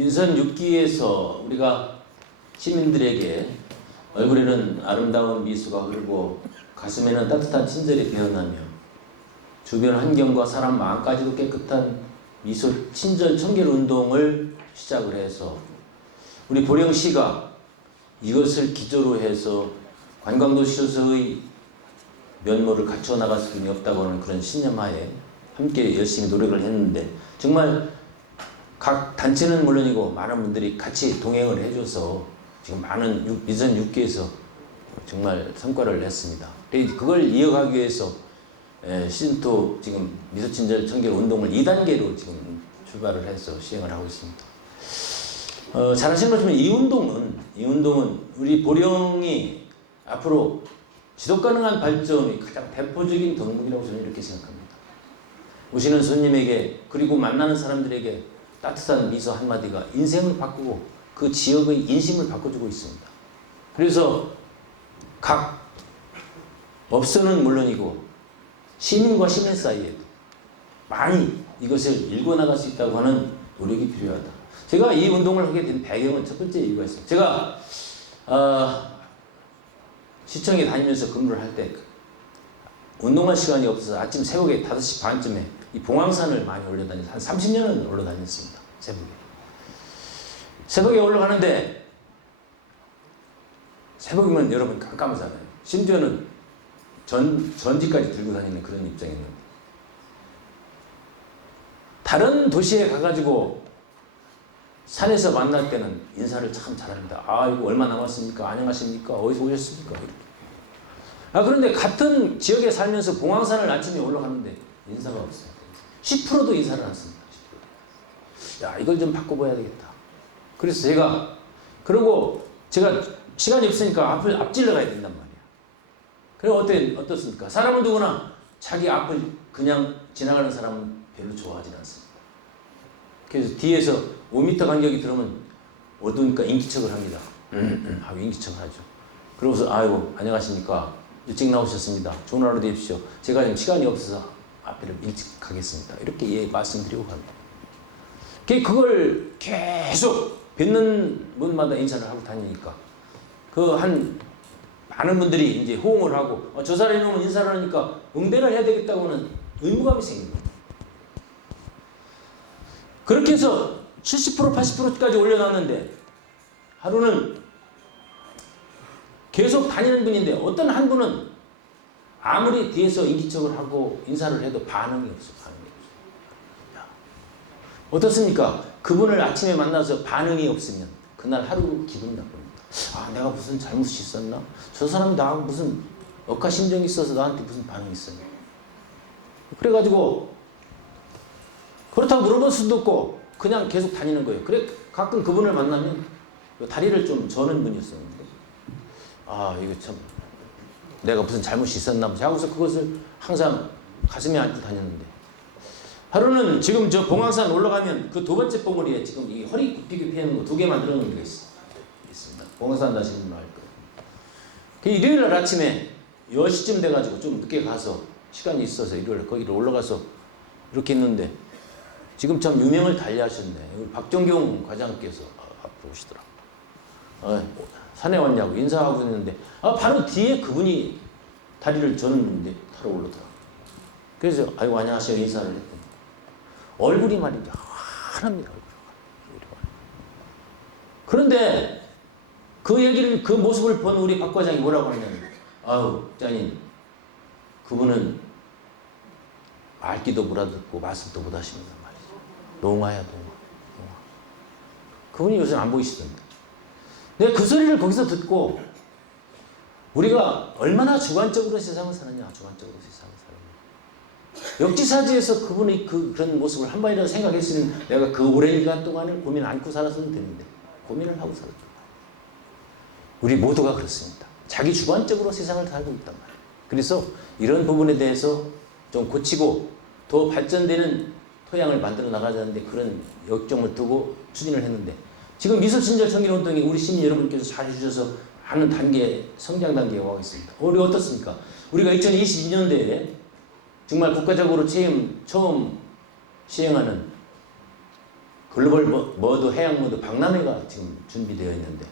민선 6기에서 우리가 시민들에게 얼굴에는 아름다운 미소가 흐르고 가슴에는 따뜻한 친절이 배어나며 주변 환경과 사람 마음까지도 깨끗한 미소 친절 청결 운동을 시작을 해서 우리 보령시가 이것을 기조로 해서 관광도시로서의 면모를 갖춰 나갈 수는 없다고 하는 그런 신념하에 함께 열심히 노력을 했는데 정말 각 단체는 물론이고 많은 분들이 같이 동행을 해줘서 지금 많은 민선 6기에서 정말 성과를 냈습니다. 그걸 이어가기 위해서 시즌2 지금 미소친절 청결 운동을 2단계로 지금 출발을 해서 시행을 하고 있습니다. 잘 아시는 것처럼 이 운동은 우리 보령이 앞으로 지속 가능한 발전의 가장 대표적인 덕목이라고 저는 이렇게 생각합니다. 오시는 손님에게 그리고 만나는 사람들에게 따뜻한 미소 한마디가 인생을 바꾸고 그 지역의 인심을 바꿔주고 있습니다. 그래서 각 업소는 물론이고 시민과 시민 사이에도 많이 이것을 일궈나갈 수 있다고 하는 노력이 필요하다. 제가 이 운동을 하게 된 배경은 첫 번째 이유가 있습니다. 제가 시청에 다니면서 근무를 할 때 운동할 시간이 없어서 아침 새벽에 5시 반쯤에 이 봉황산을 많이 올라다녔어요. 한 30년은 올라다녔습니다. 새벽에 올라가는데 새벽이면 여러분 깜깜하잖아요. 심지어는 전지까지 들고 다니는 그런 입장이었는데 다른 도시에 가가지고 산에서 만날 때는 인사를 참 잘합니다. 이거 얼마 남았습니까? 안녕하십니까? 어디서 오셨습니까? 이렇게. 그런데 같은 지역에 살면서 봉황산을 아침에 올라가는데 인사가 없어요. 10%도 인사를 안 씁니다. 10%. 야, 이걸 좀 바꿔봐야 되겠다. 그래서 그러고 제가 시간이 없으니까 앞질러 가야 된단 말이야. 그럼 어떻습니까? 사람은 누구나 자기 앞을 그냥 지나가는 사람은 별로 좋아하지 않습니다. 그래서 뒤에서 5m 간격이 들으면 어두우니까 인기척을 합니다. 하고 인기척을 하죠. 그러고서 아이고 안녕하십니까. 일찍 나오셨습니다. 좋은 하루 되십시오. 제가 지금 시간이 없어서 앞에를 일찍 가겠습니다. 이렇게 말씀드리고 갑니다. 그걸 계속 뵙는 분마다 인사를 하고 다니니까 많은 분들이 이제 호응을 하고 저 사람이 오면 인사를 하니까 응대를 해야 되겠다고 하는 의무감이 생깁니다. 그렇게 해서 70% 80%까지 올려놨는데 하루는 계속 다니는 분인데 어떤 한 분은 아무리 뒤에서 인기척을 하고 인사를 해도 반응이 없어. 어떻습니까? 그분을 아침에 만나서 반응이 없으면 그날 하루 기분이 나쁩니다. 내가 무슨 잘못이 있었나? 저 사람이 나하고 무슨 억하심정이 있어서 나한테 무슨 반응이 있었나? 그래가지고 그렇다고 물어볼 수도 없고 그냥 계속 다니는 거예요. 그래 가끔 그분을 만나면 다리를 좀 저는 분이었었는데 이거 참 내가 무슨 잘못이 있었나 보지 하고서 그것을 항상 가슴에 안고 다녔는데 하루는 지금 저 봉황산 올라가면 그 두 번째 봉우리에 지금 이 허리 굽히게 피하는 거 2개 만들어 놓은 게 있습니다. 봉황산 다시는 분은 알 거예요. 일요일 날 아침에 10시쯤 돼가지고 좀 늦게 가서 시간이 있어서 일요일 거기를 올라가서 이렇게 있는데 지금 참 유명을 달리하셨네. 우리 박정경 과장께서 앞으로 오시더라고요. 산에 왔냐고 인사하고 있는데 바로 뒤에 그분이 다리를 저는데 타러 올라더라고요. 그래서 아이고 안녕하세요 인사를 했더니 얼굴이 말이죠. 환합니다. 그런데 그 모습을 본 우리 박 과장이 뭐라고 하냐면 장님 그분은 말귀도 못 알아듣고 말씀도 못 하시는 말이죠. 농화야 농화. 그분이 요새 안 보이시던데. 내가 그 소리를 거기서 듣고 우리가 얼마나 주관적으로 세상을 사느냐. 주관적으로 세상을 사느냐. 역지사지에서 그분의 그런 모습을 한 번이라도 생각했으면 내가 그 오랜 기간 동안을 고민 안고 살았으면 되는데 고민을 하고 살았단 말이에요. 우리 모두가 그렇습니다. 자기 주관적으로 세상을 살고 있단 말이에요. 그래서 이런 부분에 대해서 좀 고치고 더 발전되는 토양을 만들어 나가자는데 그런 역점을 두고 추진을 했는데 지금 미소친절 청결 운동이 우리 시민 여러분께서 잘 해주셔서 하는 단계, 성장 단계에 와 있습니다. 우리 어떻습니까? 우리가 2022년도에 정말 국가적으로 처음 시행하는 글로벌 머드 해양 머드 박람회가 지금 준비되어 있는데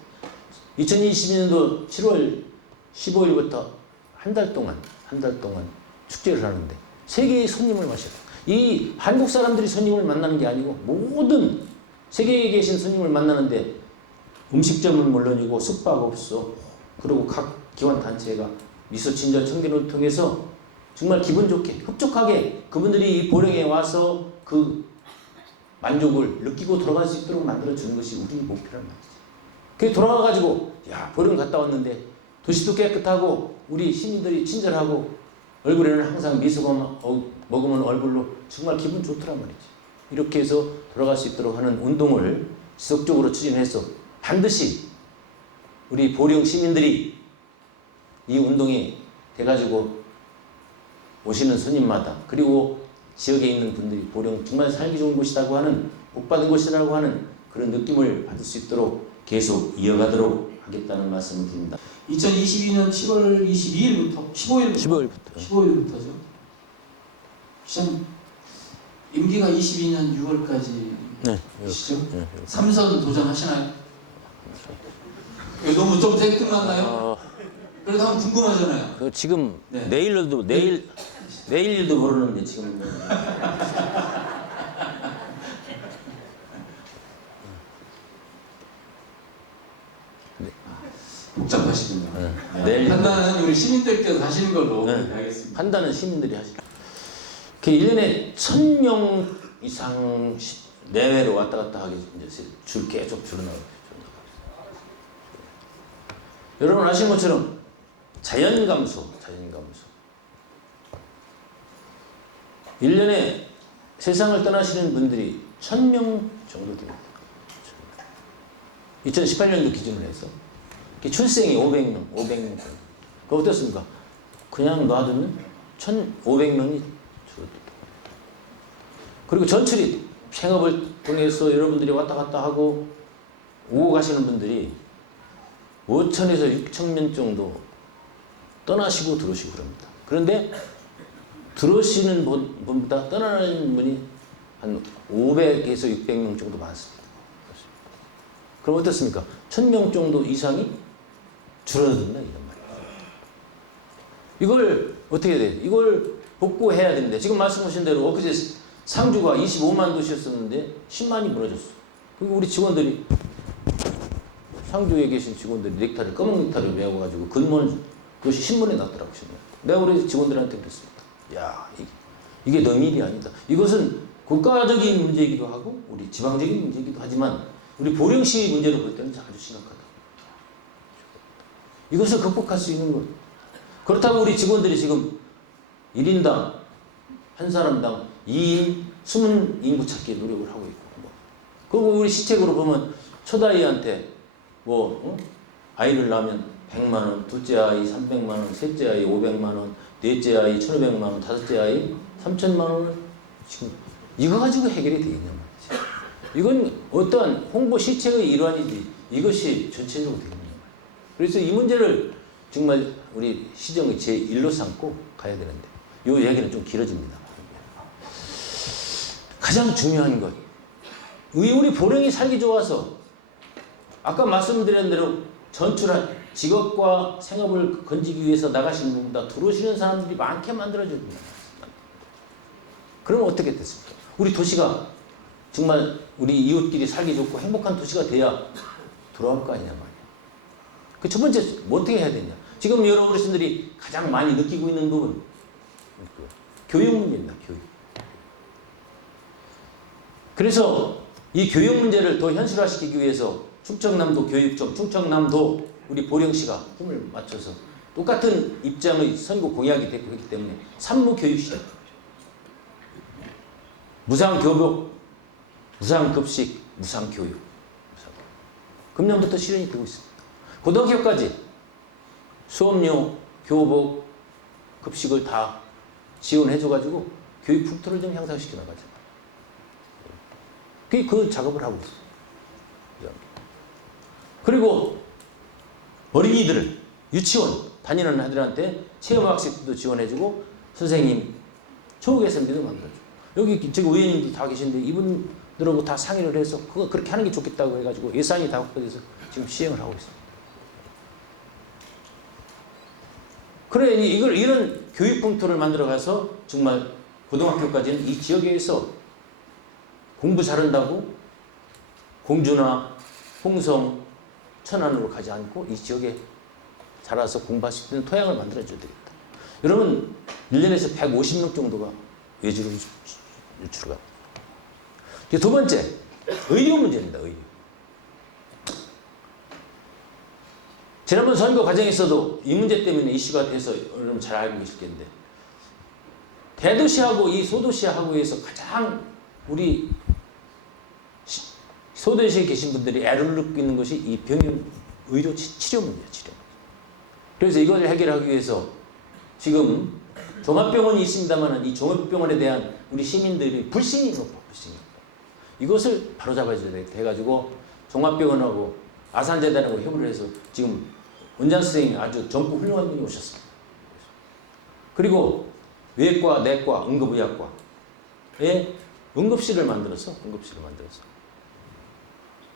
2022년도 7월 15일부터 한 달 동안 축제를 하는데 세계의 손님을 모셔요. 이 한국 사람들이 손님을 만나는 게 아니고 모든 세계에 계신 손님을 만나는데 음식점은 물론이고 숙박업소 그리고 각 기관 단체가 미소 친절 청년을 통해서 정말 기분 좋게 흡족하게 그분들이 이 보령에 와서 그 만족을 느끼고 돌아갈 수 있도록 만들어주는 것이 우리 목표란 말이지. 그게 돌아가가지고 야 보령 갔다 왔는데 도시도 깨끗하고 우리 시민들이 친절하고 얼굴에는 항상 미소가 머금은 얼굴로 정말 기분 좋더란 말이지. 이렇게 해서 돌아갈 수 있도록 하는 운동을 지속적으로 추진해서 반드시 우리 보령 시민들이 이 운동에 돼가지고 오시는 손님마다 그리고 지역에 있는 분들이 보령 정말 살기 좋은 곳이라고 하는 복받은 곳이라고 하는 그런 느낌을 받을 수 있도록 계속 이어가도록 하겠다는 말씀을 드립니다. 2022년 7월 22일부터 15일부터죠. 시장 임기가 22년 6월까지 네, 시죠? 네, 3선 도전하시나요? 너무 좀 생뚱났나요? 그래도 한번 궁금하잖아요. 지금 네. 내일 일도 모르는데 지금 복잡하시군요. 네. 내일 판단은 우리 시민들께서 하시는 걸로 네. 알겠습니다. 판단은 시민들이 하시죠. 1년에 1000명 이상 내외로 왔다 갔다 하게 이제 줄 계속 줄어나가고. 여러분 아시는 것처럼 자연 감소. 1년에 세상을 떠나시는 분들이 1000명 정도 됩니다. 2018년도 기준으로 해서 출생이 500명 정도. 그 어떻습니까? 그냥 놔두면 1500명이 줄어들다. 그리고 전철이 생업을 통해서 여러분들이 왔다 갔다 하고 오고 가시는 분들이 5000에서 6000명 정도 떠나시고 들어오시고 그럽니다. 그런데 들어오시는 분보다 떠나는 분이 한 500에서 600명 정도 많습니다. 그럼 어떻습니까? 1000명 정도 이상이 줄어든다 이런 말이에요. 이걸 어떻게 해야 돼요? 이걸 복구해야 되는데 지금 말씀하신 대로 엊그제 상주가 25만 도시였었는데 10만이 무너졌어. 그리고 우리 직원들이 상주에 계신 직원들이 넥타리 검은 넥타리를 메어가지고 근무는 그것이 신문에 났더라고요. 내가 우리 직원들한테 그랬습니다. 야 이게 너밀이 아니다. 이것은 국가적인 문제이기도 하고 우리 지방적인 문제이기도 하지만 우리 보령시 문제로 볼 때는 아주 심각하다. 이것을 극복할 수 있는 것. 그렇다고 우리 직원들이 지금 1인당 한 사람당 2인 숨은 인구 찾기 노력을 하고 있고 그리고 우리 시책으로 보면 첫 아이한테 아이를 낳으면 100만 원, 둘째 아이 300만 원, 셋째 아이 500만 원, 넷째 아이 1,500만 원, 다섯째 아이 3,000만 원을 지금 이거 가지고 해결이 되겠냐 말이지. 이건 어떠한 홍보 시책의 일환이지 이것이 전체적으로 되겠냐 말이지. 그래서 이 문제를 정말 우리 시정의 제1로 삼고 가야 되는데 이 얘기는 좀 길어집니다. 가장 중요한 것 우리 보령이 살기 좋아서 아까 말씀드린 대로 전출한 직업과 생업을 건지기 위해서 나가시는 분보다 들어오시는 사람들이 많게 만들어줍니다. 그러면 어떻게 됐습니까? 우리 도시가 정말 우리 이웃끼리 살기 좋고 행복한 도시가 돼야 돌아올 거 아니냐 말이야. 그 첫 번째 뭐 어떻게 해야 되냐. 지금 여러 어르신들이 가장 많이 느끼고 있는 부분 교육 문제입니다. 교육. 그래서 이 교육 문제를 더 현실화시키기 위해서 충청남도 교육청, 충청남도 우리 보령시가 힘을 맞춰서 똑같은 입장의 선거 공약이 되고 있기 때문에 산무교육시장, 무상교복, 무상급식, 무상교육. 금년부터 실현이 되고 있습니다. 고등학교까지 수업료, 교복, 급식을 다 지원해줘가지고 교육 풍토를 좀 향상시켜 나가자. 그 작업을 하고 있어요. 그리고 어린이들을 유치원 다니는 아들한테 체험학습도 지원해주고 선생님, 초급개선비도 만들어주고 여기 저기 의원님도 다 계신데 이분 들하고 다 상의를 해서 그거 그렇게 하는 게 좋겠다고 해가지고 예산이 다 확보돼서 지금 시행을 하고 있습니다. 그래 이런 교육 풍토를 만들어 가서 정말 고등학교까지는 이 지역에서 공부 잘한다고 공주나 홍성, 천안으로 가지 않고 이 지역에 자라서 공부할 수 있는 토양을 만들어 줘야 되겠다. 여러분 1년에서 150명 정도가 외주로 유출을 합니다. 두 번째, 의료 문제입니다. 의료. 지난번 선거 과정에서도 이 문제 때문에 이슈가 돼서 여러분 잘 알고 계실 텐데 대도시하고 이 소도시하고에서 가장 우리 소도시에 계신 분들이 애를 느끼고 있는 것이 이 병원 의료 치료 문제예요. 치료. 그래서 이걸 해결하기 위해서 지금 종합병원이 있습니다만 이 종합병원에 대한 우리 시민들이 불신이 높아. 불신이 높아. 이것을 바로잡아야 돼가지고 종합병원하고 아산재단하고 협의를 해서 지금 원장 선생님이 아주 젊고 훌륭한 분이 오셨습니다. 그리고 외과, 내과, 응급의학과에 응급실을 만들어서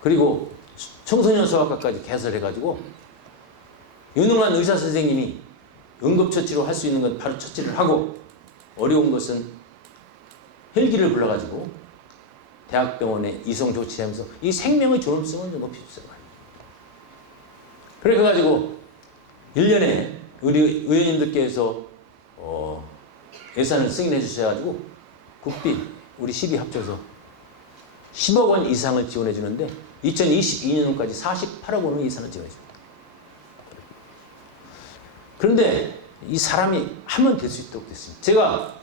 그리고 청소년 소아과까지 개설해가지고 유능한 의사 선생님이 응급처치로 할 수 있는 건 바로 처치를 하고 어려운 것은 헬기를 불러가지고 대학병원에 이송 조치하면서 이 생명의 존엄성을 높여주세요. 그래가지고 1년에 우리 의원님들께서 예산을 승인해 주셔가지고 국비 우리 10이 합쳐서 10억 원 이상을 지원해 주는데 2022년까지 48억 원의 예산을 지원해 줍니다. 그런데 이 사람이 하면 될 수 있도록 됐습니다. 제가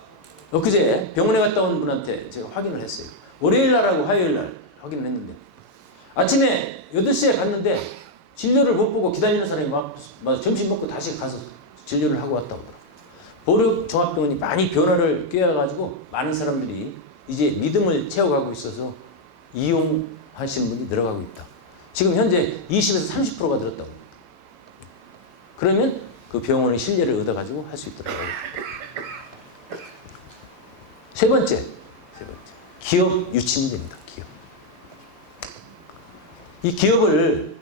엊그제 병원에 갔다 온 분한테 제가 확인을 했어요. 월요일 날하고 화요일 날 확인을 했는데 아침에 8시에 갔는데 진료를 못 보고 기다리는 사람이 막 점심 먹고 다시 가서 진료를 하고 왔다고 하더라고요. 보육종합병원이 많이 변화를 꾀어가지고 많은 사람들이 이제 믿음을 채워가고 있어서 이용하시는 분이 늘어가고 있다. 지금 현재 20에서 30%가 늘었다고 합니다. 그러면 그 병원의 신뢰를 얻어가지고 할 수 있도록 하겠다. 세 번째, 기업 유치 문제입니다. 기업. 이 기업을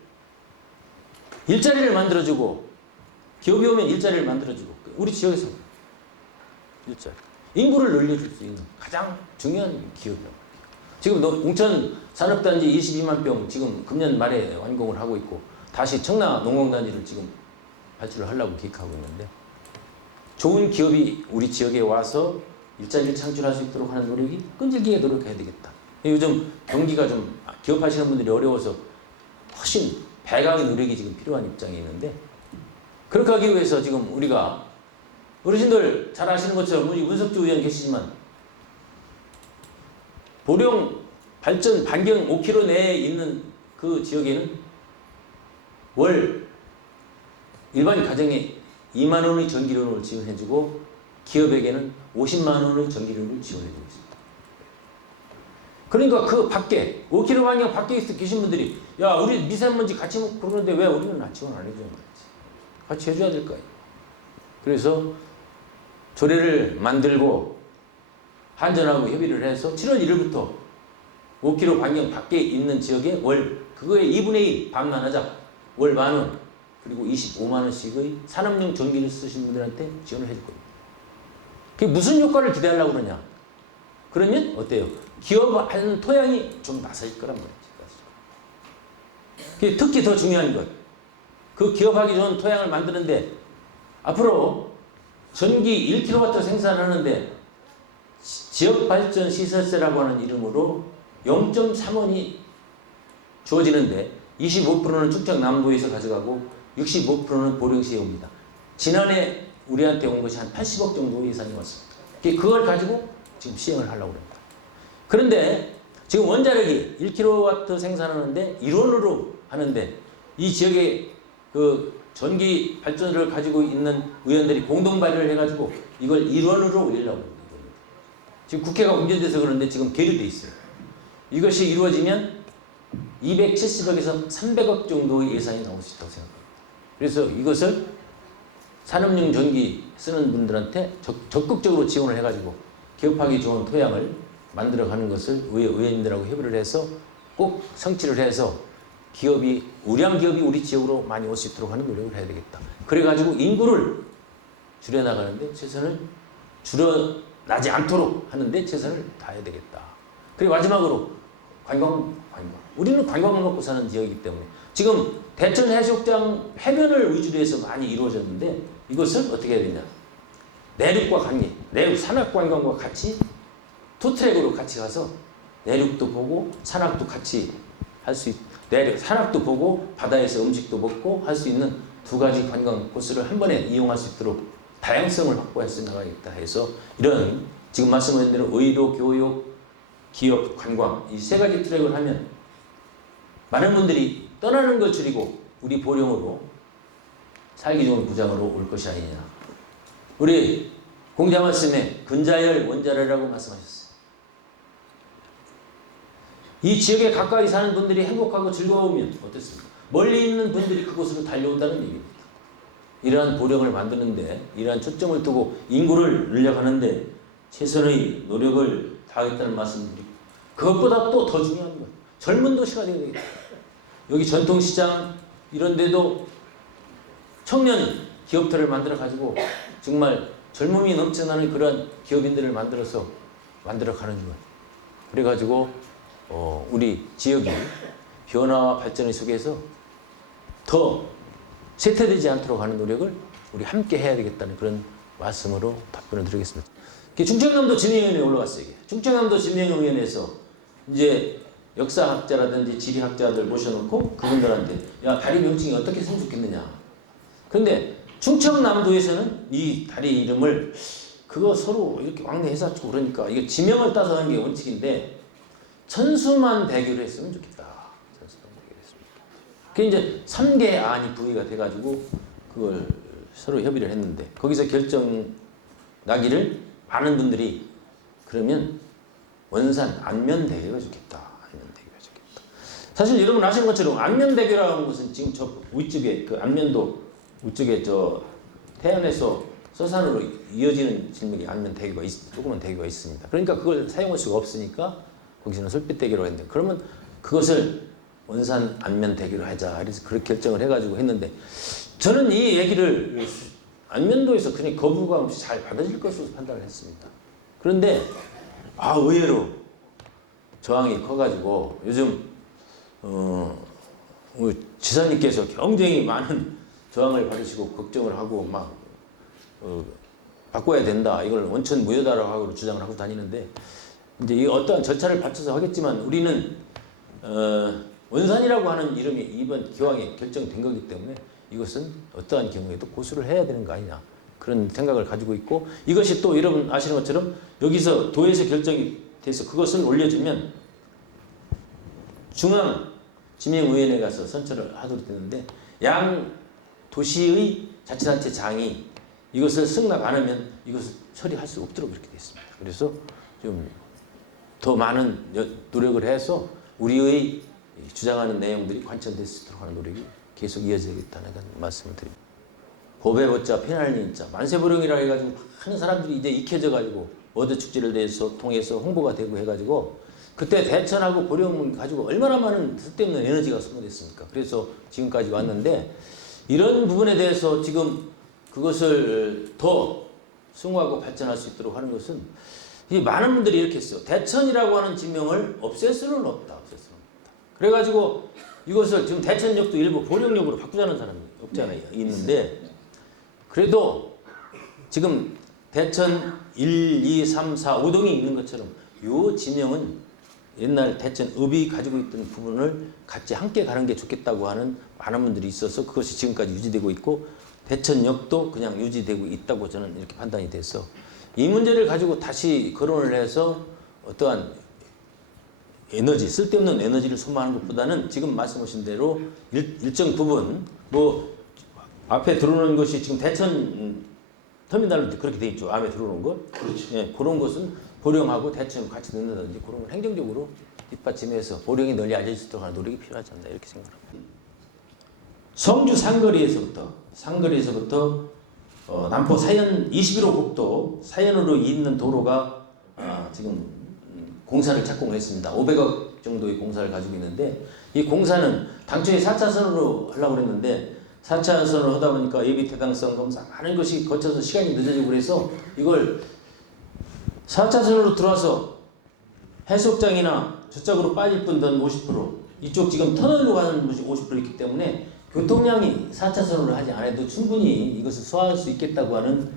일자리를 만들어주고 기업이 오면 일자리를 만들어주고 우리 지역에서 일자리 인구를 늘려줄 수 있는 가장 중요한 기업이라고. 지금 웅천 산업단지 22만 병 지금 금년 말에 완공을 하고 있고 다시 청라 농공단지를 지금 발주를 하려고 계획하고 있는데 좋은 기업이 우리 지역에 와서 일자리를 창출할 수 있도록 하는 노력이 끈질기게 노력해야 되겠다. 요즘 경기가 좀 기업하시는 분들이 어려워서 훨씬 배강의 노력이 지금 필요한 입장에 있는데 그렇게 하기 위해서 지금 우리가 어르신들 잘 아시는 것처럼 우리 문석주 의원 계시지만 보령 발전 반경 5km 내에 있는 그 지역에는 월 일반 가정에 2만 원의 전기료를 지원해주고 기업에게는 50만 원의 전기료를 지원해주고 있습니다. 그러니까 그 밖에 5km 반경 밖에 계신 분들이 야 우리 미세먼지 같이 먹고 그러는데 왜 우리는 지원 안 해주는 거지? 같이 해줘야 될 거예요. 그래서 조례를 만들고 한전하고 협의를 해서 7월 1일부터 5km 반경 밖에 있는 지역에 월 그거의 2분의 1 반만 하자. 월 10,000원 그리고 25만 원씩의 산업용 전기를 쓰신 분들한테 지원을 해줄 겁니다. 그게 무슨 효과를 기대하려고 그러냐? 그러면 어때요? 기업하는 토양이 좀 나서질 거란 말이지. 특히 더 중요한 것. 그 기업하기 좋은 토양을 만드는데 앞으로 전기 1kW 생산하는데 지역발전시설세라고 하는 이름으로 0.3원이 주어지는데 25%는 충청남도에서 가져가고 65%는 보령시에 옵니다. 지난해 우리한테 온 것이 한 80억 정도 예산이 왔습니다. 그걸 가지고 지금 시행을 하려고 합니다. 그런데 지금 원자력이 1kW 생산하는데 1원으로 하는데 이 지역에 그 전기 발전을 가지고 있는 의원들이 공동 발의를 해가지고 이걸 1원으로 올리려고 합니다. 지금 국회가 공개돼서 그런데 지금 계류돼 있어요. 이것이 이루어지면 270억에서 300억 정도의 예산이 나올 수 있다고 생각합니다. 그래서 이것을 산업용 전기 쓰는 분들한테 적극적으로 지원을 해가지고 기업하기 좋은 토양을 만들어가는 것을 의원님들하고 협의를 해서 꼭 성취를 해서 기업이 우량 기업이 우리 지역으로 많이 올 수 있도록 하는 노력을 해야 되겠다. 그래가지고 인구를 줄여나가는데 최선을 줄여나지 않도록 하는데 최선을 다해야 되겠다. 그리고 마지막으로 관광. 우리는 관광을 먹고 사는 지역이기 때문에 지금 대천 해수욕장 해변을 위주로 해서 많이 이루어졌는데 이것을 어떻게 해야 되냐. 내륙과 관계, 내륙 산악관광과 같이 투트랙으로 같이 가서 내륙도 보고 산악도 같이 할 수 내륙 산악도 보고 바다에서 음식도 먹고 할 수 있는 두 가지 관광 코스를 한 번에 이용할 수 있도록 다양성을 확보해서 나가겠다 해서 이런 지금 말씀하신 대로 의료, 교육, 기업, 관광 이 세 가지 트랙을 하면 많은 분들이 떠나는 걸 줄이고 우리 보령으로 살기 좋은 구장으로 올 것이 아니냐. 우리 공자 말씀에 근자열 원자래라고 말씀하셨어요. 이 지역에 가까이 사는 분들이 행복하고 즐거우면 어떻습니까? 멀리 있는 분들이 그곳으로 달려온다는 얘기입니다. 이러한 보령을 만드는데 이러한 초점을 두고 인구를 늘려가는데 최선의 노력을 다하겠다는 말씀드리고 그것보다 또 더 중요한 건 젊은 도시가 되어야 되겠다. 여기 전통시장 이런 데도 청년 기업들을 만들어 가지고 정말 젊음이 넘쳐나는 그런 기업인들을 만들어가는 것. 그래가지고 우리 지역이 변화와 발전의 속에서 더 쇠퇴되지 않도록 하는 노력을 우리 함께 해야 되겠다는 그런 말씀으로 답변을 드리겠습니다. 충청남도 진흥위원회에 올라갔어요. 충청남도 진흥위원회에서 이제 역사학자라든지 지리학자들 모셔놓고 그분들한테 야 다리 명칭이 어떻게 했으면 좋겠느냐. 그런데 충청남도에서는 이 다리 이름을 그거 서로 이렇게 왕래해서 그러니까 이게 지명을 따서 하는 게 원칙인데 천수만 대교로 했으면 좋겠다. 천수만 대교로 했습니다. 그게 이제 3개 안이 부의가 돼가지고 그걸 서로 협의를 했는데 거기서 결정 나기를 많은 분들이 그러면 원산 안면대교가 좋겠다. 안면대교가 좋겠다. 사실 여러분 아시는 것처럼 안면대교라고 하는 것은 지금 저 위쪽에 그 안면도 위쪽에 저 태안에서 서산으로 이어지는 질문이 안면대교가 조그만 대교가 있습니다. 그러니까 그걸 사용할 수가 없으니까 거기서는 솔빛대교로 했는데 그러면 그것을 원산 안면대교로 하자. 그래서 그렇게 결정을 해가지고 했는데 저는 이 얘기를 안면도에서 그냥 거부감 없이 잘 받아들일 것으로 판단을 했습니다. 그런데 의외로 저항이 커가지고 요즘 지사님께서 굉장히 많은 저항을 받으시고 걱정을 하고 막 바꿔야 된다. 이걸 원천 무효다라고 하고 주장을 하고 다니는데 이제 이 어떠한 절차를 받쳐서 하겠지만 우리는 원산이라고 하는 이름이 이번 기왕에 결정된 거기 때문에 이것은 어떠한 경우에도 고수를 해야 되는 거 아니냐 그런 생각을 가지고 있고 이것이 또 여러분 아시는 것처럼 여기서 도에서 결정이 돼서 그것을 올려주면 중앙 지명위원회에 가서 선처를 하도록 되는데 양 도시의 자치단체장이 이것을 승낙 안 하면 이것을 처리할 수 없도록 그렇게 됐습니다. 그래서 좀 더 많은 노력을 해서 우리의 주장하는 내용들이 관철될 수 있도록 하는 노력이 계속 이어져야겠다는 말씀을 드립니다. 보배보자 페날린자 만세보령이라 해가지고 많은 사람들이 이제 익혀져가지고 어드축제를 통해서 홍보가 되고 해가지고 그때 대천하고 보령 가지고 얼마나 많은 쓸데없는 에너지가 소모됐습니까? 그래서 지금까지 왔는데 이런 부분에 대해서 지금 그것을 더 승화하고 발전할 수 있도록 하는 것은 이 많은 분들이 이렇게 했어요. 대천이라고 하는 지명을 없앨 수는 없다. 그래가지고 이것을 지금 대천역도 일부 보령역으로 바꾸자는 사람이 없잖아요. 있는데 그래도 지금 대천 1, 2, 3, 4, 5동이 있는 것처럼 이 지명은 옛날 대천읍이 가지고 있던 부분을 같이 함께 가는 게 좋겠다고 하는 많은 분들이 있어서 그것이 지금까지 유지되고 있고 대천역도 그냥 유지되고 있다고 저는 이렇게 판단이 돼서 이 문제를 가지고 다시 거론을 해서 어떠한 에너지, 쓸데없는 에너지를 소모하는 것보다는 지금 말씀하신 대로 일정 부분 뭐 앞에 들어오는 것이 지금 대천 터미널로 그렇게 돼 있죠. 앞에 들어오는 것. 그렇죠. 예, 그런 것은 보령하고 대천 같이 넣는다든지 그런 걸 행정적으로 뒷받침해서 보령이 널리 알려질 수 있도록 하는 노력이 필요하지 않나 이렇게 생각합니다. 성주 상거리에서부터 남포 사연 21호 국도 사연으로 잇는 도로가 지금 공사를 착공을 했습니다. 500억 정도의 공사를 가지고 있는데 이 공사는 당초에 4차선으로 하려고 그랬는데 4차선으로 하다 보니까 예비 타당성 검사 많은 것이 거쳐서 시간이 늦어지고 그래서 이걸 4차선으로 들어와서 해수욕장이나 저쪽으로 빠질 분들은 50%, 이쪽 지금 터널로 가는 것이 50% 있기 때문에 교통량이 4차선으로 하지 않아도 충분히 이것을 소화할 수 있겠다고 하는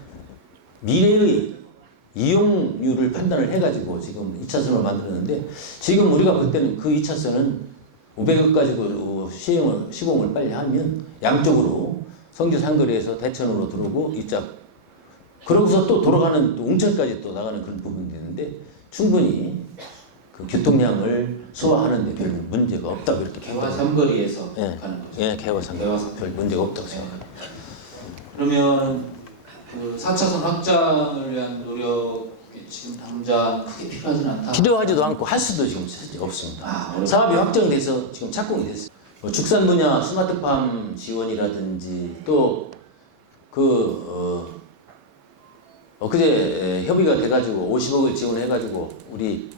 미래의 이용률을 판단을 해가지고 지금 2차선을 만들었는데 지금 우리가 볼 때는 그 2차선은 500억 가지고 시공을 빨리 하면 양쪽으로 성주 상거리에서 대천으로 들어오고 이쪽 그러고서 또 돌아가는 또 웅천까지 또 나가는 그런 부분이 있는데 충분히 그 교통량을 소화하는 데 별 문제가 없다고 이렇게 개화 삼거리에서 예, 가는 거죠. 예, 개화 삼거리 별 문제가 없다고 생각합니다. 그러면 그 4차선 확장을 위한 노력이 지금 당장 크게 필요하진 않다. 필요하지도 않고 할 수도 지금 없습니다. 아, 사업이 확정돼서 지금 착공이 됐어요. 뭐 축산 분야 스마트팜 지원이라든지 또 엊그제 협의가 돼가지고 50억을 지원해가지고 우리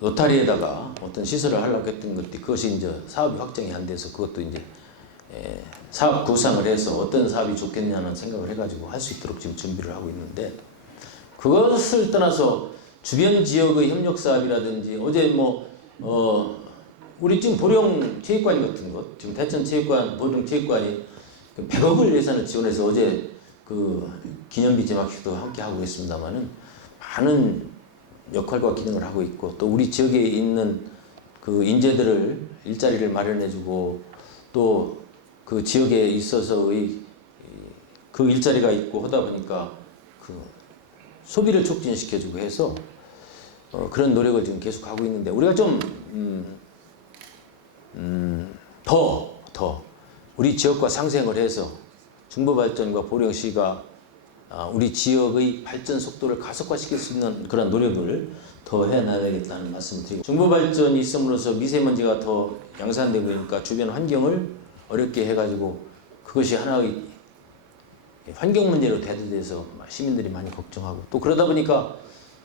로타리에다가 어떤 시설을 하려고 했던 것들 그것이 이제 사업이 확정이 안 돼서 그것도 이제 사업 구상을 해서 어떤 사업이 좋겠냐는 생각을 해가지고 할 수 있도록 지금 준비를 하고 있는데 그것을 떠나서 주변 지역의 협력 사업이라든지 어제 우리 지금 보령 체육관 같은 것 지금 대천 체육관 보령 체육관이 100억을 예산을 지원해서 어제 그 기념비 제막식도 함께 하고 있습니다만은 많은 역할과 기능을 하고 있고 또 우리 지역에 있는 그 인재들을 일자리를 마련해주고 또 그 지역에 있어서의 그 일자리가 있고 하다 보니까 그 소비를 촉진시켜주고 해서 그런 노력을 지금 계속 하고 있는데 우리가 좀 더 우리 지역과 상생을 해서 중부발전과 보령시가 우리 지역의 발전 속도를 가속화시킬 수 있는 그런 노력을 더 해나가야겠다는 말씀을 드리고 중부발전이 있음으로써 미세먼지가 더 양산되고 그러니까 주변 환경을 어렵게 해가지고 그것이 하나의 환경 문제로 대두돼서 시민들이 많이 걱정하고 또 그러다 보니까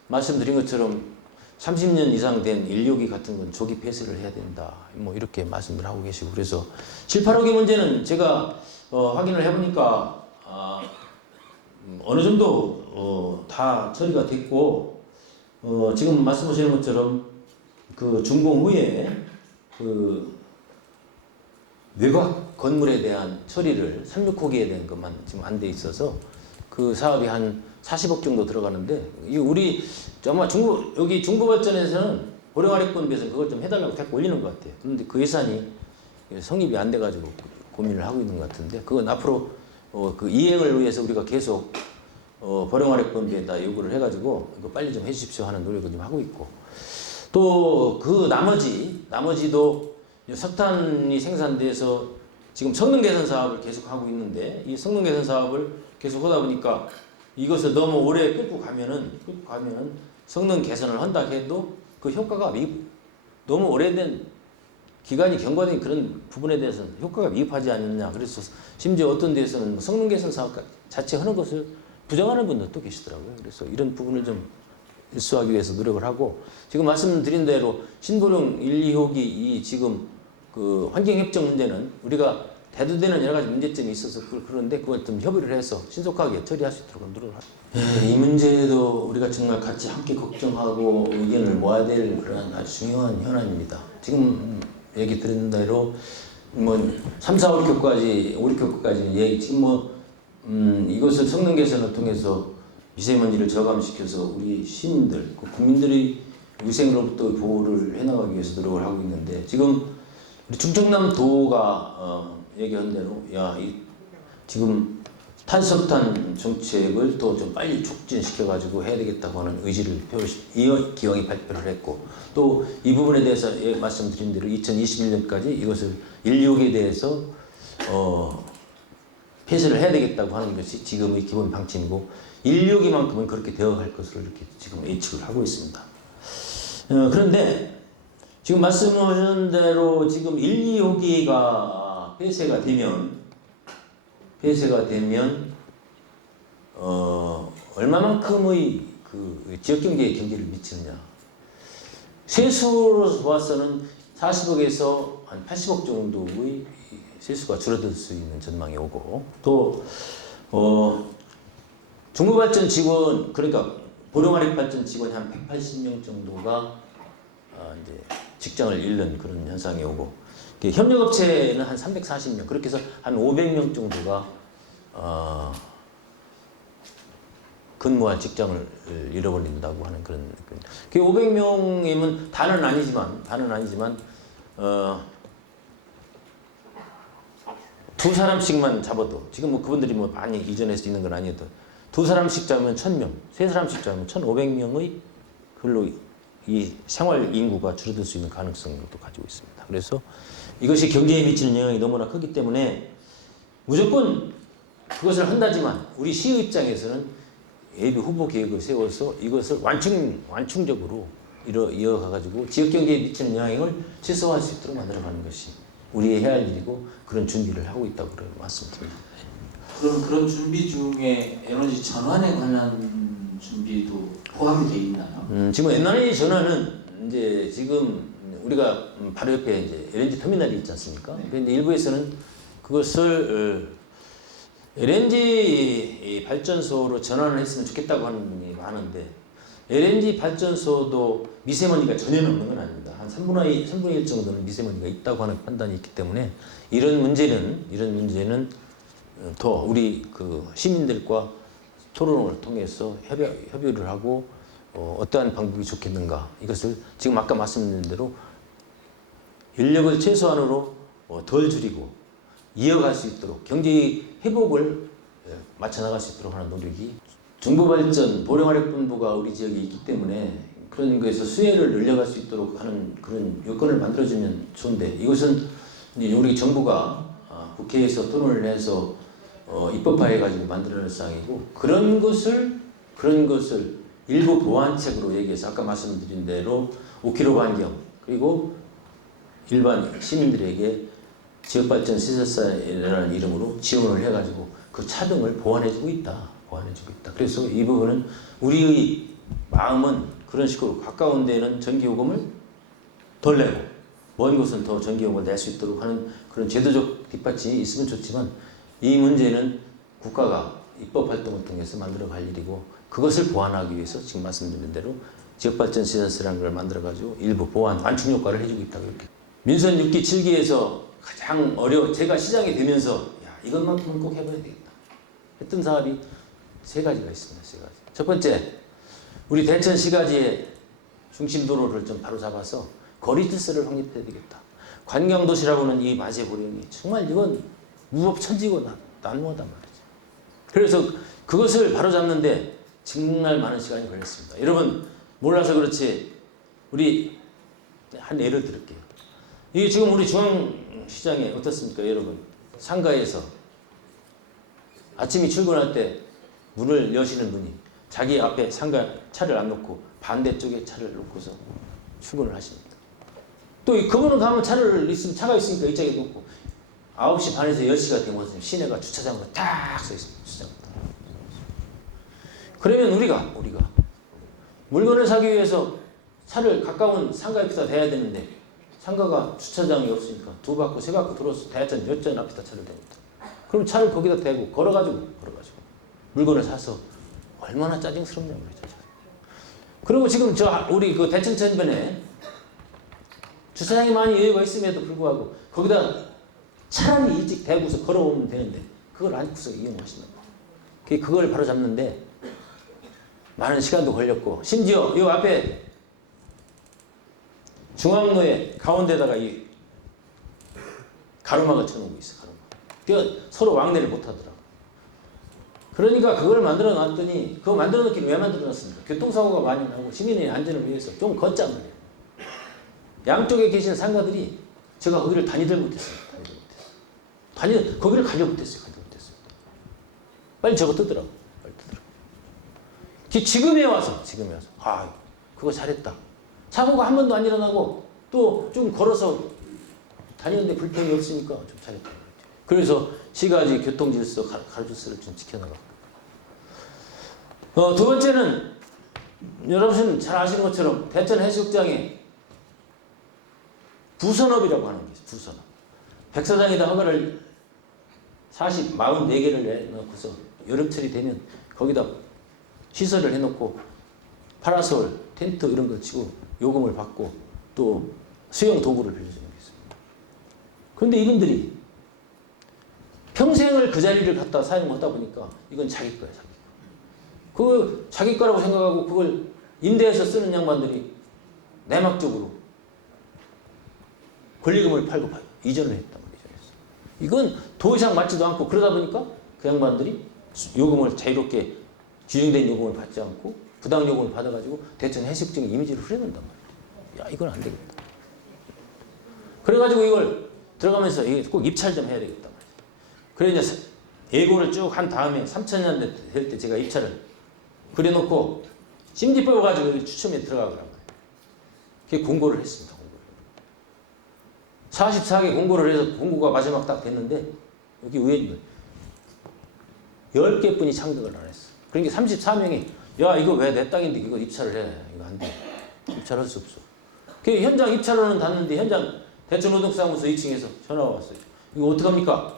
말씀드린 것처럼 30년 이상 된 인력이 같은 건 조기 폐쇄를 해야 된다. 뭐 이렇게 말씀을 하고 계시고 그래서 7, 8억의 문제는 제가 확인을 해보니까 어느 정도 다 처리가 됐고 지금 말씀하시는 것처럼 그 준공 후에 그 외곽 건물에 대한 처리를 36호기에 대한 것만 지금 안 돼 있어서 그 사업이 한 40억 정도 들어가는데 이 우리 아마 여기 중부발전에서는 보령아래권에서 그걸 좀 해달라고 자꾸 올리는 것 같아요. 그런데 그 예산이 성립이 안 돼가지고 고민을 하고 있는 것 같은데 그건 앞으로 그 이행을 위해서 우리가 계속 보령아래권에다 요구를 해가지고 이거 빨리 좀 해주십시오 하는 노력을 좀 하고 있고 또 그 나머지도 석탄이 생산돼서 지금 성능 개선 사업을 계속 하고 있는데 이 성능 개선 사업을 계속 하다 보니까 이것을 너무 오래 끌고 가면은 성능 개선을 한다 해도 그 효과가 너무 오래된 기간이 경과된 그런 부분에 대해서는 효과가 미흡하지 않느냐. 그래서 심지어 어떤 데에서는 성능 개선 사업 자체 하는 것을 부정하는 분들도 계시더라고요. 그래서 이런 부분을 좀 일소하기 위해서 노력을 하고 지금 말씀드린 대로 신보령 1, 2호기 이 지금 그 환경협정 문제는 우리가 대두되는 여러 가지 문제점이 있어서 그런데 그걸 좀 협의를 해서 신속하게 처리할 수 있도록 노력을 합니다. 이 문제도 우리가 정말 같이 함께 걱정하고 의견을 모아야 될 그런 아주 중요한 현안입니다. 지금 얘기 드린 대로 3, 4, 5교까지 5, 6교까지 얘기 지금 이것을 성능 개선을 통해서 미세먼지를 저감시켜서 우리 시민들, 국민들의 위생으로부터 보호를 해나가기 위해서 노력을 하고 있는데 지금 우리 충청남도가 얘기한 대로 지금 탈석탄 정책을 더 좀 빨리 촉진시켜가지고 해야 되겠다고 하는 의지를 기왕이 발표를 했고 또 이 부분에 대해서 말씀드린 대로 2021년까지 이것을 인력에 대해서 폐쇄를 해야 되겠다고 하는 것이 지금의 기본 방침이고 인력이만큼은 그렇게 되어갈 것으로 이렇게 지금 예측을 하고 있습니다. 그런데 지금 말씀하신 대로 지금 1, 2호기가 폐쇄가 되면 얼마만큼의 그 지역 경제에 경제를 미치느냐 세수로 보아서는 40억에서 한 80억 정도의 세수가 줄어들 수 있는 전망이 오고 또 중부발전 직원 그러니까 보령화력발전 직원이 한 180명 정도가 이제 직장을 잃는 그런 현상이 오고 협력업체는 한 340명 그렇게 해서 한 500명 정도가 근무한 직장을 잃어버린다고 하는 그런 그 500명이면 다는 아니지만 두 사람씩만 잡아도 지금 뭐 그분들이 뭐 많이 이전해서 있는 건 아니어도 두 사람씩 잡으면 1000명, 세 사람씩 잡으면 1500명의 근로 이 생활 인구가 줄어들 수 있는 가능성도 가지고 있습니다. 그래서 이것이 경제에 미치는 영향이 너무나 크기 때문에 무조건 그것을 한다지만 우리 시의 입장에서는 예비 후보 계획을 세워서 이것을 완충적으로 이어가가지고 지역 경제에 미치는 영향을 최소화할 수 있도록 만들어가는 것이 우리의 해야 할 일이고 그런 준비를 하고 있다고 말씀드립니다. 그럼 그런 준비 중에 에너지 전환에 관한 준비도 포함이 돼 있나요? 지금 에너지 전환은 이제 지금 우리가 바로 옆에 이제 LNG 터미널이 있지 않습니까? 네. 그런데 일부에서는 그것을 LNG 발전소로 전환을 했으면 좋겠다고 하는 분이 많은데 LNG 발전소도 미세먼지가 전혀 없는 건 아닙니다. 한 3분의 1 정도는 미세먼지가 있다고 하는 판단이 있기 때문에 이런 문제는 더 우리 그 시민들과 토론을 통해서 협의를 하고 어떠한 방법이 좋겠는가 이것을 지금 아까 말씀드린 대로 인력을 최소한으로 덜 줄이고 이어갈 수 있도록 경제 회복을 맞춰 나갈 수 있도록 하는 노력이 중부발전 보령화력본부가 우리 지역에 있기 때문에 그런 거에서 수혜를 늘려갈 수 있도록 하는 그런 요건을 만들어주면 좋은데 이것은 이제 우리 정부가 국회에서 토론을 해서 입법화해가지고 만들어낼 사항이고 그런 것을 일부 보완책으로 얘기해서 아까 말씀드린 대로 5km 반경 그리고 일반 시민들에게 지역발전 시설사라는 이름으로 지원을 해가지고 그 차등을 보완해주고 있다. 그래서 이 부분은 우리의 마음은 그런 식으로 가까운 데는 전기요금을 덜 내고 먼 곳은 더 전기요금을 낼 수 있도록 하는 그런 제도적 뒷받침이 있으면 좋지만 이 문제는 국가가 입법 활동을 통해서 만들어갈 일이고 그것을 보완하기 위해서 지금 말씀드린 대로 지역발전 시설사라는 걸 만들어가지고 일부 보완 완충 효과를 해주고 있다고 이렇게 민선 6기 7기에서 가장 제가 시장이 되면서 이것만큼은 꼭 해봐야 되겠다 했던 사업이 세 가지가 있습니다. 세 가지. 첫 번째, 우리 대천 시가지의 중심도로를 좀 바로 잡아서 거리 질서를 확립해야 되겠다. 관광도시라고는 이 마제보령이 정말 이건 무법천지고 난무하단 말이죠. 그래서 그것을 바로 잡는데 정말 많은 시간이 걸렸습니다. 여러분 몰라서 그렇지 우리 한 예를 들을게요. 이게 지금 우리 중앙시장에 어떻습니까, 여러분? 상가에서 아침에 출근할 때 문을 여시는 분이 자기 앞에 상가 차를 안 놓고 반대쪽에 차를 놓고서 출근을 하십니다. 또 그분은 가면 차가 있으니까 이쪽에 놓고 9시 반에서 10시가 되면 시내가 주차장으로 딱 서 있습니다. 주차장. 그러면 우리가 물건을 사기 위해서 차를 가까운 상가 옆에다 대야 되는데 상가가 주차장이 없으니까 2바퀴, 3바퀴 들어서 대전 몇전 앞에다 차를 댑니다. 그럼 차를 거기다 대고 걸어가지고 물건을 사서 얼마나 짜증스럽냐고 그러죠. 그리고 지금 우리 그 대천천변에 주차장이 많이 여유가 있음에도 불구하고 거기다 차라리 일찍 대고서 걸어오면 되는데 그걸 안고서 이용하신다고. 그걸 바로 잡는데 많은 시간도 걸렸고 심지어 이 앞에 중앙로에 가운데다가 이 가로막을 쳐놓은 거 있어. 가로막. 서로 왕래를 못하더라고. 그러니까 그걸 만들어 놨더니 그거 만들어 놓기는 왜 만들어 놨습니까? 교통사고가 많이 나고 시민의 안전을 위해서 좀 걷자 말이에요. 양쪽에 계신 상가들이 제가 거기를 다니들 못했어요. 거기를 가려 못했어요. 빨리 저거 뜨더라고. 지금에 와서 그거 잘했다. 사고가 한 번도 안 일어나고 또 좀 걸어서 다니는데 불편이 없으니까 좀 잘했다. 그래서 시가지 교통질서, 가로질서를 좀 지켜나가고. 두 번째는 여러분 잘 아시는 것처럼 대천 해수욕장에 부선업이라고 하는 게 있어요. 부선업. 백사장에다 허가를 44개를 내놓고서 여름철이 되면 거기다 시설을 해놓고 파라솔, 텐트 이런 거 치고 요금을 받고 또 수영 도구를 빌려주는 게 있습니다. 그런데 이분들이 평생을 그 자리를 갖다 사용하다 보니까 이건 자기 거야, 자기 거. 그 자기 거라고 생각하고 그걸 임대해서 쓰는 양반들이 내막적으로 권리금을 팔고 이전을 했단 말이죠. 이건 더 이상 맞지도 않고 그러다 보니까 그 양반들이 요금을 자유롭게 규정된 요금을 받지 않고 부당 요금을 받아가지고 대천 해수욕장의 이미지를 흐려놓는단 말이야. 야, 이건 안 되겠다. 그래가지고 이걸 들어가면서 이게 꼭 입찰 좀 해야 되겠단 말이야. 그래 이제 예고를 쭉 한 다음에 3,000년 될 때 제가 입찰을 그려놓고 심지 뽑아가지고 추첨에 들어가더란 말이에요. 그게 공고를 했습니다. 공고를. 44개 공고를 해서 공고가 마지막 딱 됐는데 여기 의원님 10개 분이 참석을 안 했어. 그러니까 34명이 야 이거 왜 내 땅인데 이거 입찰을 해. 이거 안 돼. 입찰할 수 없어. 그 현장 입찰하는 갔는데 현장 대천노동사무소 2층에서 전화가 왔어요. 이거 어떡합니까?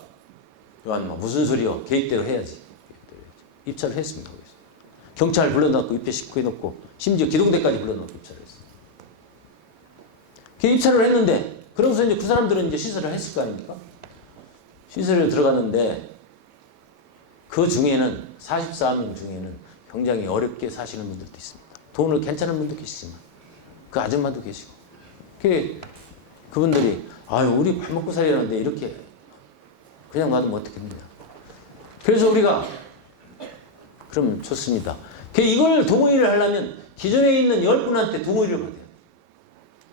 요한 무슨 소리요? 계획대로 해야지. 입찰을 했습니다. 거기서. 경찰 불러놓고 입회시켜 놓고 심지어 기동대까지 불러놓고 입찰을 했어요. 그 입찰을 했는데 그러면서 이제 그 사람들은 이제 시설을 했을 거 아닙니까? 시설을 들어갔는데 그 중에는 44명 중에는 굉장히 어렵게 사시는 분들도 있습니다. 돈을 괜찮은 분도 계시지만 그 아줌마도 계시고 그분들이 아유 우리 밥 먹고 살려는데 이렇게 그냥 놔두면 어떻겠느냐. 그래서 우리가 그럼 좋습니다. 이걸 동의를 하려면 기존에 있는 10분한테 동의를 받아야 돼요.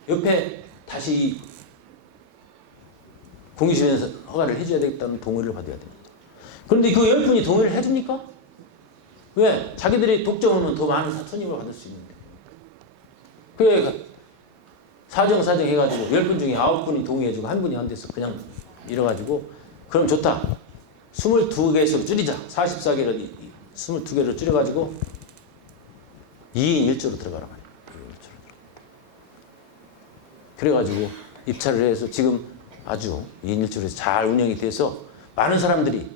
옆에 다시 공유시에서 허가를 해줘야 되겠다는 동의를 받아야 됩니다. 그런데 그 10분이 동의를 해줍니까? 왜? 자기들이 독점하면 더 많은 손님을 받을 수 있는데. 그래 사정 해가지고 10분 중에 9분이 동의해주고 1분이 안 돼서 그냥 이래가지고 그럼 좋다. 22개수로 줄이자. 44개를 22개로 줄여가지고 2인 1조로 들어가라 말이야. 그래가지고 입찰을 해서 지금 아주 2인 1조로 잘 운영이 돼서 많은 사람들이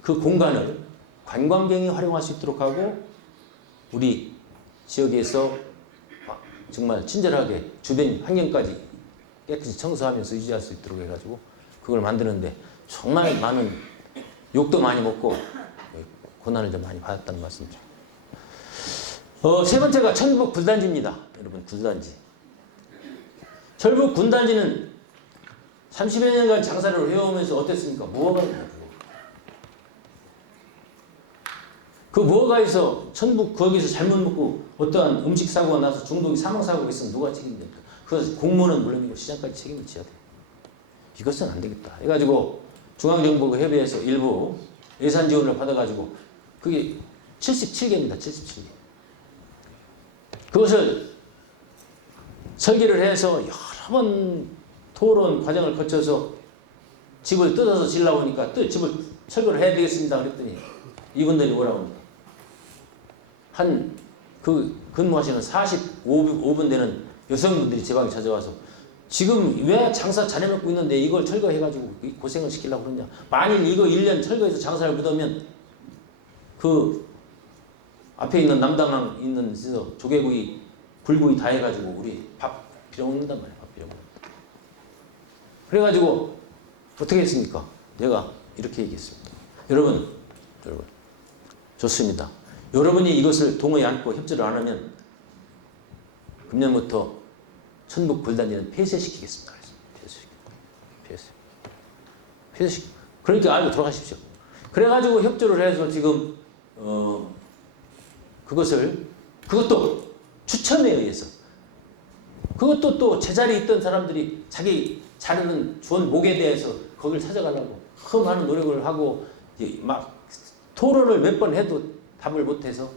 그 공간을 관광객이 활용할 수 있도록 하고 우리 지역에서 정말 친절하게 주변 환경까지 깨끗이 청소하면서 유지할 수 있도록 해가지고 그걸 만드는데 정말 많은 욕도 많이 먹고 고난을 좀 많이 받았다는 말씀이죠. 세 번째가 천북 굴단지입니다. 여러분 굴단지. 천북 굴단지는 30여 년간 장사를 해오면서 어땠습니까? 무허가입니다. 그 무허가에서 천북 거기서 잘못 먹고 어떠한 음식 사고가 나서 중독이 사망 사고가 있으면 누가 책임집니까? 그 공무원은 물론이고 시장까지 책임을 져야 돼요. 이것은 안 되겠다. 해가지고 중앙정부가 협의해서 일부 예산 지원을 받아가지고 그게 77개입니다. 77개. 그것을 설계를 해서 여러 번 토론 과정을 거쳐서 집을 뜯어서 지려고 하니까 집을 철거를 해야 되겠습니다. 그랬더니 이분들이 뭐라고 합니까? 근무하시는 45분 되는 여성분들이 제 방에 찾아와서 지금 왜 장사 잘해 먹고 있는데 이걸 철거해가지고 고생을 시키려고 그러냐. 만일 이거 1년 철거해서 장사를 못하면 그 앞에 있는 남당항 있는 데서 조개구이, 불구이 다 해가지고 우리 밥 빌어먹는단 말이야. 밥 빌어먹는다. 그래가지고 어떻게 했습니까? 내가 이렇게 얘기했습니다. 여러분 좋습니다. 여러분이 이것을 동의 않고 협조를 안 하면 금년부터 천북 굴단지는 폐쇄시키겠습니다. 폐쇄시키. 그러니까 알고 돌아가십시오. 그래가지고 협조를 해서 지금 그것도 추첨에 의해서 그것도 또 제자리에 있던 사람들이 자기 자르는 좋은 목에 대해서 거기를 찾아가려고 많은 노력을 하고 막 토론을 몇 번 해도 답을 못해서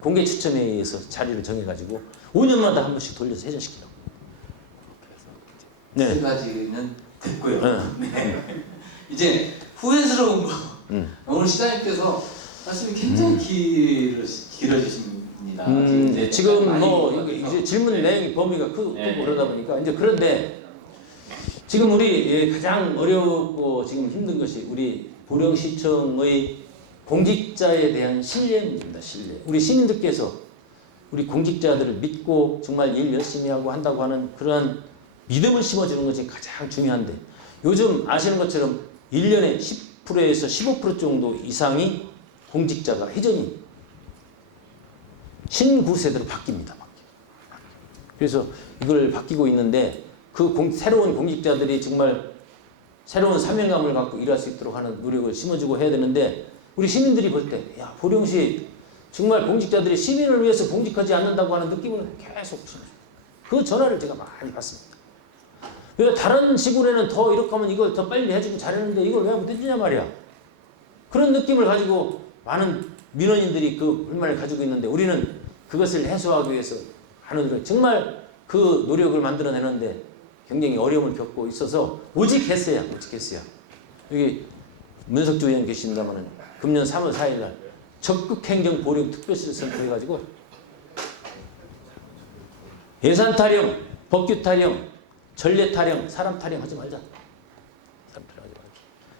공개 추첨에 의해서 자리를 정해가지고 5년마다 한 번씩 돌려서 회전시키려고. 네. 세 가지는 됐고요. 네. 이제 후회스러운 거. 오늘 시장님께서 말씀이 굉장히 길어지십니다. 지금 뭐 이제 질문 내용이 범위가 크고 그러다 보니까 이제 그런데 지금 우리 가장 어렵고 지금 힘든 것이 우리 보령시청의 공직자에 대한 신뢰 문제입니다. 신뢰. 우리 시민들께서 우리 공직자들을 믿고 정말 일 열심히 하고 한다고 하는 그러한 믿음을 심어주는 것이 가장 중요한데 요즘 아시는 것처럼 1년에 10%에서 15% 정도 이상이 공직자가 회전이 신구세대로 바뀝니다. 그래서 이걸 바뀌고 있는데 새로운 공직자들이 정말 새로운 사명감을 갖고 일할 수 있도록 하는 노력을 심어주고 해야 되는데 우리 시민들이 볼 때 야, 보령시 정말 공직자들이 시민을 위해서 공직하지 않는다고 하는 느낌을 계속 심어줘요. 그 전화를 제가 많이 받습니다. 왜 다른 시군에는 더 이렇게 하면 이걸 더 빨리 해주고 잘했는데 이걸 왜 못해주냐 말이야. 그런 느낌을 가지고 많은 민원인들이 그 불만을 가지고 있는데 우리는 그것을 해소하기 위해서 하는 노력, 정말 그 노력을 만들어내는데 굉장히 어려움을 겪고 있어서 오직했어요. 여기 문석주 의원 계신다면 금년 3월 4일 날 적극행정 보령 특별시를 선포해가지고 예산 타령, 법규 타령, 전례 타령, 사람 타령 하지 말자.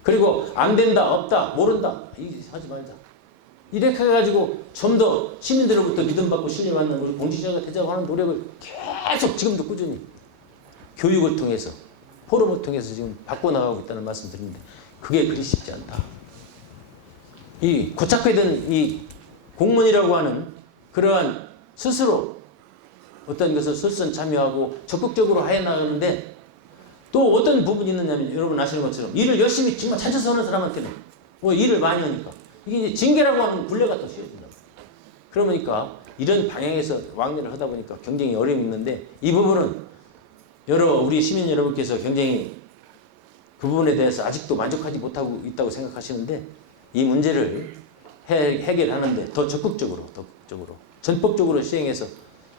그리고 안 된다, 없다, 모른다 이게 하지 말자. 이렇게 해가지고 좀 더 시민들로부터 믿음받고 신뢰받는 우리 공직자가 되자고 하는 노력을 계속 지금도 꾸준히 교육을 통해서 포럼을 통해서 지금 바꿔나가고 있다는 말씀 드리는데 그게 그리 쉽지 않다. 이 고착화된 이 공무원이라고 하는 그러한 스스로 어떤 것을 설선 참여하고 적극적으로 해나가는데 또 어떤 부분이 있느냐면 여러분 아시는 것처럼 일을 열심히 정말 찾아서 하는 사람한테는 뭐 일을 많이 하니까 이게 이제 징계라고 하는 굴레가 더 씌워진다. 그러니까 이런 방향에서 왕래를 하다 보니까 굉장히 어려움이 있는데 이 부분은 우리 시민 여러분께서 굉장히 그 부분에 대해서 아직도 만족하지 못하고 있다고 생각하시는데 이 문제를 해결하는데 더 적극적으로 전폭적으로 시행해서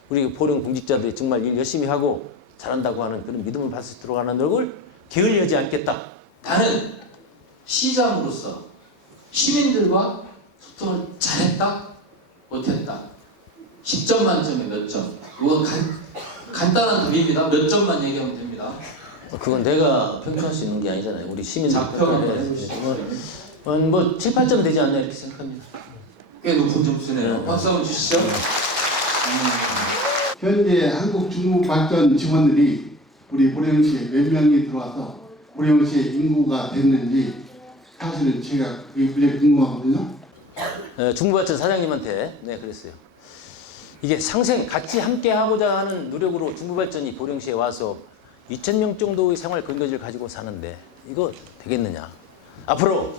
우리 보령 공직자들이 정말 일 열심히 하고 잘한다고 하는 그런 믿음을 받을 수 있도록 하는 노력을 게을리하지 않겠다. 나는 시장으로서 시민들과 소통을 잘했다? 못했다? 10점 만점에 몇 점? 이건 간단한 답입니다. 몇 점만 얘기하면 됩니다. 그건 내가 평가할 수 있는 게 아니잖아요. 우리 시민들 자평을 해주시죠. 뭐 7, 8점 되지 않나 이렇게 생각합니다. 꽤 높은 점수네요. 박수 한번 주시죠. 현재 한국 중국 발전 직원들이 우리 보령시에 몇 명이 들어와서 보령시의 인구가 됐는지 사실은 제가 그게 굉장히 궁금하거든요. 중부발전 사장님한테 그랬어요. 이게 같이 함께 하고자 하는 노력으로 중부발전이 보령시에 와서 2,000명 정도의 생활 근거지를 가지고 사는데 이거 되겠느냐. 앞으로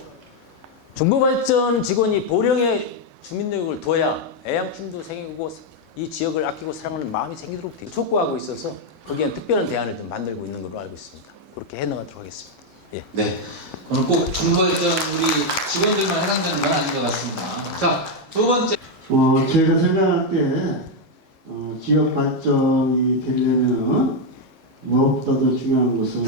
중부발전 직원이 보령의 주민력을 둬야 애양심도 생기고 이 지역을 아끼고 사랑하는 마음이 생기도록 촉구하고 있어서 거기에 특별한 대안을 좀 만들고 있는 걸로 알고 있습니다. 그렇게 해나가도록 하겠습니다. 예. 네. 오늘 꼭 중부발전 우리 직원들만 해당되는 건 아닌 것 같습니다. 자, 두 번째. 제가 생각할 때 지역 발전이 되려면 무엇보다도 중요한 것은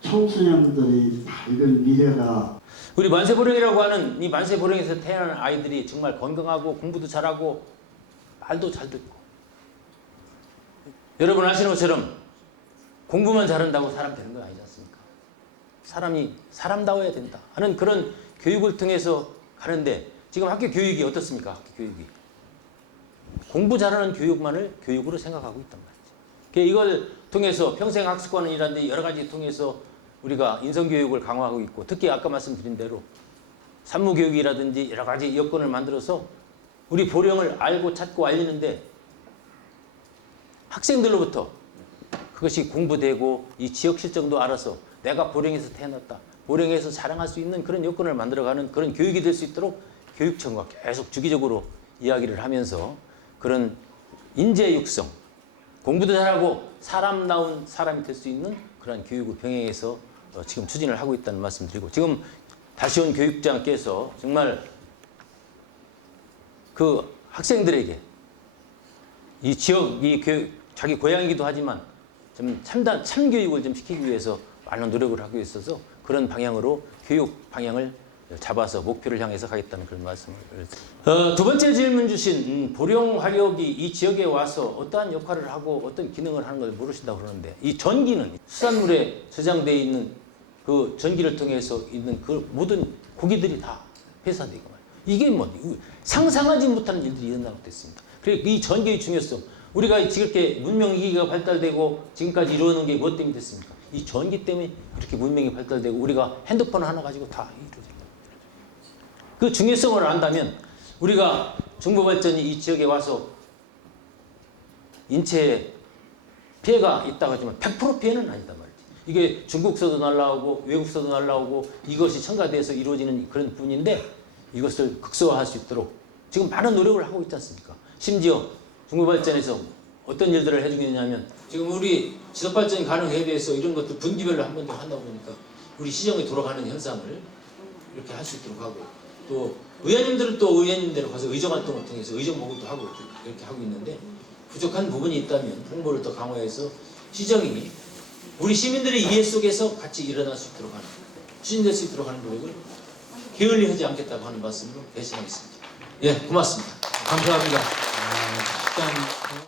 청소년들의 밝은 미래가 우리 만세보령이라고 하는 이 만세보령에서 태어난 아이들이 정말 건강하고 공부도 잘하고 말도 잘 듣고 여러분 아시는 것처럼 공부만 잘한다고 사람 되는 건 아니지 않습니까? 사람이 사람다워야 된다 하는 그런 교육을 통해서 가는데 지금 학교 교육이 어떻습니까? 학교 교육이 공부 잘하는 교육만을 교육으로 생각하고 있단 말이죠. 이걸 통해서 평생학습관이라든지 여러 가지 통해서 우리가 인성교육을 강화하고 있고 특히 아까 말씀드린 대로 산무교육이라든지 여러 가지 여건을 만들어서 우리 보령을 알고 찾고 알리는데 학생들로부터 그것이 공부되고 이 지역 실정도 알아서 내가 보령에서 태어났다. 보령에서 자랑할 수 있는 그런 여건을 만들어가는 그런 교육이 될 수 있도록 교육청과 계속 주기적으로 이야기를 하면서 그런 인재 육성, 공부도 잘하고 사람다운 사람이 될 수 있는 그런 교육을 병행해서 지금 추진을 하고 있다는 말씀 드리고 지금 다시 온 교육장께서 정말 그 학생들에게 이 지역, 이 교육, 자기 고향이기도 하지만 좀 참교육을 좀 시키기 위해서 많은 노력을 하고 있어서 그런 방향으로 교육 방향을 잡아서 목표를 향해서 가겠다는 그런 말씀을 두 번째 질문 주신 보령 화력이 이 지역에 와서 어떠한 역할을 하고 어떤 기능을 하는 걸 모르신다고 그러는데 이 전기는 수산물에 저장되어 있는 그 전기를 통해서 있는 그 모든 고기들이 다 회사되고 말이에요. 이게 뭐 상상하지 못하는 일들이 일어나고 됐습니다. 그리고 이 전기의 중요성 우리가 이렇게 문명기기가 발달되고 지금까지 이루어진 게 무엇 때문에 됐습니까? 이 전기 때문에 이렇게 문명이 발달되고 우리가 핸드폰 하나 가지고 다 이루어집니다. 그 중요성을 안다면 우리가 정보발전이 이 지역에 와서 인체에 피해가 있다고 하지만 100% 피해는 아니다 말이지. 이게 중국서도 날라오고 외국서도 날라오고 이것이 첨가돼서 이루어지는 그런 부분인데 이것을 극소화할 수 있도록 지금 많은 노력을 하고 있지 않습니까? 심지어 정보발전에서 어떤 일들을 해주고 있냐면 지금 우리 지속발전이 가능에 대해서 이런 것들 분기별로 한 번 더 한다 보니까 우리 시정이 돌아가는 현상을 이렇게 할 수 있도록 하고 또 의원님들은 또 의원님대로 가서 의정활동을 통해서 의정 보고도 하고 이렇게 하고 있는데 부족한 부분이 있다면 홍보를 더 강화해서 시정이 우리 시민들의 이해 속에서 같이 일어날 수 있도록 하는 추진될 수 있도록 하는 노력을 게을리 하지 않겠다고 하는 말씀으로 대신하겠습니다. 예, 고맙습니다. 감사합니다. 일단